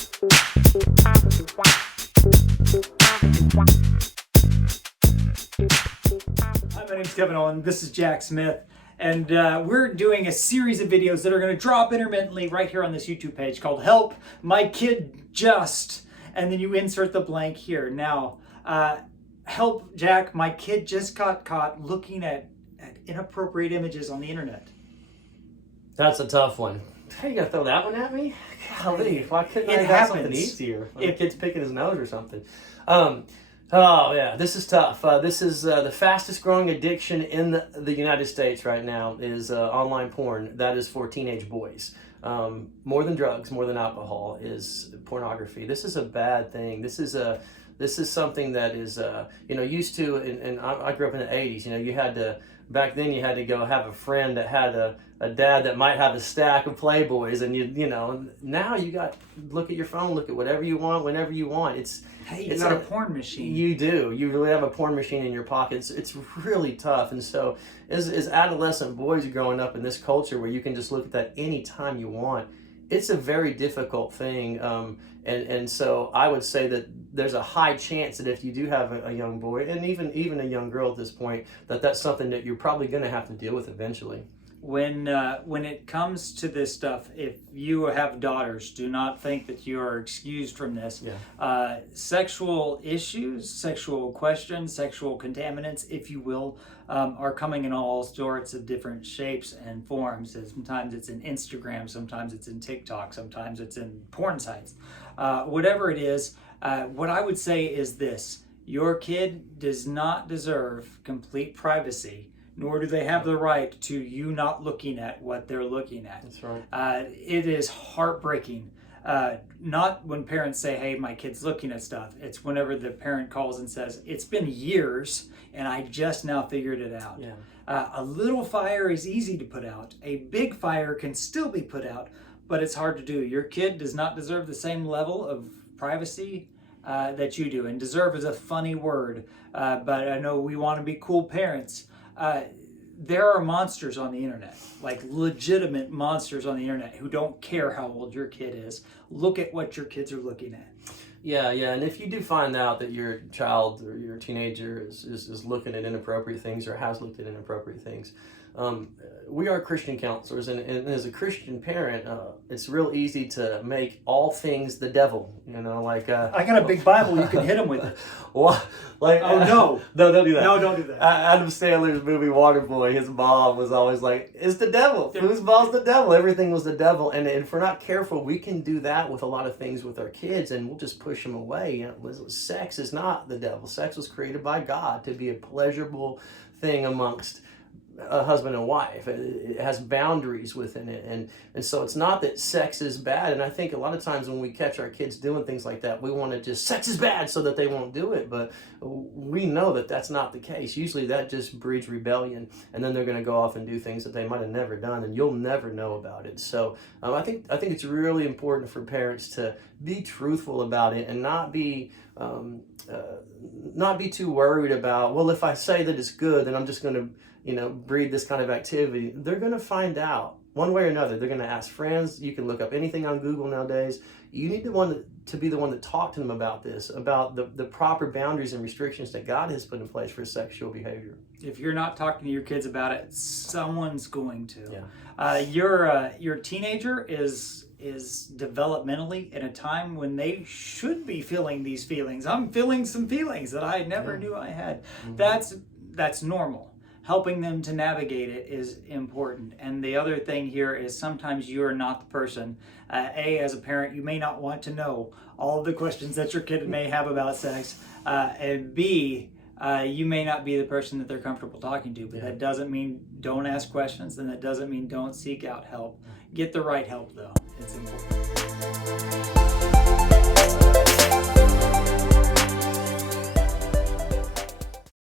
Hi, my name's Kevon, Owen. This is Jack Smith, and we're doing a series of videos that are going to drop intermittently right here on this YouTube page called Help My Kid Just, and then you insert the blank here. Now, help Jack, my kid just got caught looking at inappropriate images on the internet. That's a tough one. How you gonna throw that one at me? Golly, why couldn't I It have happens. something easier? Like a kid's picking his nose or something. Oh yeah, this is tough. This is the fastest growing addiction in the United States right now is online porn. That is for teenage boys. More than drugs, more than alcohol is pornography. This is a bad thing. This is something that is used to. And I grew up in the '80s. You had to. Back then, you had to go have a friend that had a dad that might have a stack of Playboys, and now you got look at your phone, look at whatever you want, whenever you want. It's not a porn machine. You do. You really have a porn machine in your pocket. It's really tough. And so, as adolescent boys growing up in this culture where you can just look at that anytime you want, it's a very difficult thing. And so I would say that there's a high chance that if you do have a young boy, and even a young girl at this point, that's something that you're probably going to have to deal with eventually. When it comes to this stuff, if you have daughters, do not think that you are excused from this. Yeah. Sexual issues, sexual questions, sexual contaminants, if you will, are coming in all sorts of different shapes and forms. Sometimes it's in Instagram, sometimes it's in TikTok, sometimes it's in porn sites. Whatever it is, what I would say is this: your kid does not deserve complete privacy, nor do they have the right to you not looking at what they're looking at. That's right. It is heartbreaking. Not when parents say, hey, my kid's looking at stuff. It's whenever the parent calls and says, it's been years and I just now figured it out. Yeah. A little fire is easy to put out. A big fire can still be put out, but it's hard to do. Your kid does not deserve the same level of privacy that you do. And deserve is a funny word, but I know we want to be cool parents. There are monsters on the internet, like legitimate monsters on the internet who don't care how old your kid is. Look at what your kids are looking at. Yeah, and if you do find out that your child or your teenager is looking at inappropriate things or has looked at inappropriate things, we are Christian counselors, and as a Christian parent, it's real easy to make all things the devil. I got a big Bible, you can hit them with it. Well, no, don't do that. No, don't do that. Adam Sandler's movie Waterboy, his mom was always like, "It's the devil. Foosball's the devil. Everything was the devil." And if we're not careful, we can do that with a lot of things with our kids, and we'll just push them away. Sex is not the devil. Sex was created by God to be a pleasurable thing amongst a husband and wife. It has boundaries within it, and so it's not that sex is bad. And I think a lot of times when we catch our kids doing things like that, we want to just, sex is bad, so that they won't do it. But we know that that's not the case. Usually that just breeds rebellion, and then they're going to go off and do things that they might have never done, and you'll never know about it. So I think it's really important for parents to be truthful about it and not be too worried about, well, if I say that it's good, then I'm just going to breed this kind of activity. They're going to find out one way or another. They're going to ask friends. You can look up anything on Google nowadays. You need to be the one that talk to them about this, about the proper boundaries and restrictions that God has put in place for sexual behavior. If you're not talking to your kids about it, someone's going to. Yeah. Your teenager is developmentally in a time when they should be feeling these feelings. I'm feeling some feelings that I never knew I had. Mm-hmm. That's normal. Helping them to navigate it is important. And the other thing here is sometimes you're not the person. As a parent, you may not want to know all of the questions that your kid may have about sex. And B, you may not be the person that they're comfortable talking to. But that doesn't mean don't ask questions, and that doesn't mean don't seek out help. Get the right help, though. It's important.